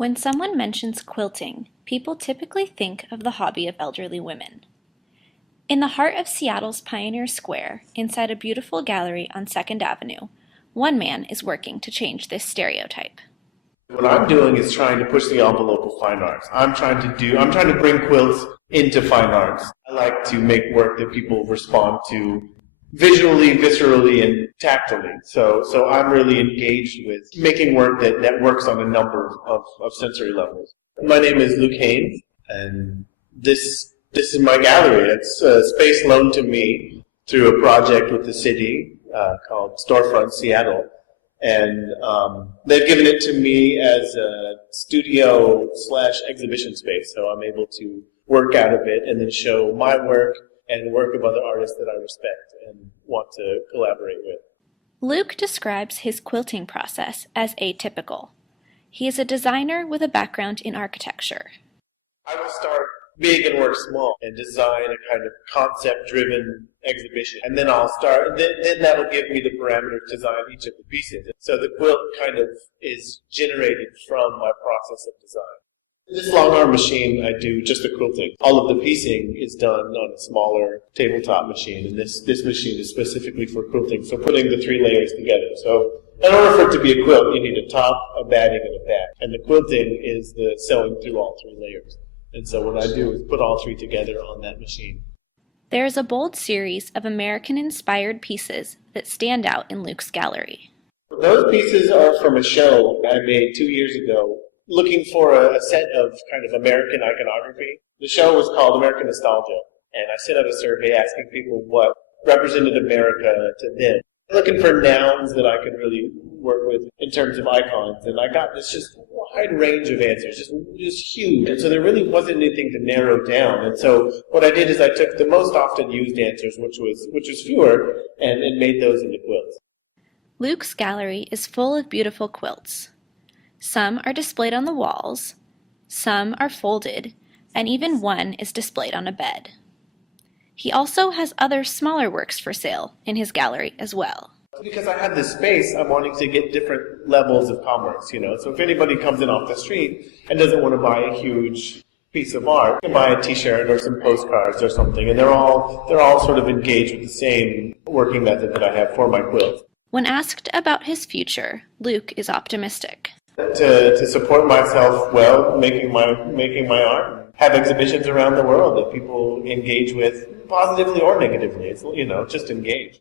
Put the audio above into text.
When someone mentions quilting, people typically think of the hobby of elderly women. In the heart of Seattle's Pioneer Square, inside a beautiful gallery on 2nd Avenue, one man is working to change this stereotype. What I'm doing is trying to push the envelope of fine arts. I'm trying to bring quilts into fine arts. I like to make work that people respond to visually, viscerally, and tactily. So I'm really engaged with making work that works on a number of sensory levels. My name is Luke Haynes, and this is my gallery. It's a space loaned to me through a project with the city called Storefront Seattle. And they've given it to me as a studio/exhibition space, so I'm able to work out of it and then show my work and work of other artists that I respect and want to collaborate with. Luke describes his quilting process as atypical. He is a designer with a background in architecture. I will start big and work small and design a kind of concept-driven exhibition. And then then that will give me the parameters to design each of the pieces. So the quilt kind of is generated from my process of design. This long arm machine, I do just the quilting. All of the piecing is done on a smaller tabletop machine, and this machine is specifically for quilting, so putting the 3 layers together. So in order for it to be a quilt, you need a top, a batting, and a back. And the quilting is the sewing through all 3 layers. And so what I do is put all 3 together on that machine. There is a bold series of American-inspired pieces that stand out in Luke's gallery. Those pieces are from a show I made 2 years ago, looking for a set of kind of American iconography. The show was called American Nostalgia, and I sent out a survey asking people what represented America to them, looking for nouns that I could really work with in terms of icons, and I got this just wide range of answers, just huge, and so there really wasn't anything to narrow down. And so what I did is I took the most often used answers, which was fewer, and made those into quilts. Luke's gallery is full of beautiful quilts. Some are displayed on the walls, some are folded, and even one is displayed on a bed. He also has other smaller works for sale in his gallery as well. Because I have this space, I'm wanting to get different levels of commerce, So if anybody comes in off the street and doesn't want to buy a huge piece of art, they can buy a t-shirt or some postcards or something, and they're all sort of engaged with the same working method that I have for my quilt. When asked about his future, Luke is optimistic. To support myself well, making my art, have exhibitions around the world that people engage with positively or negatively. It's just engage.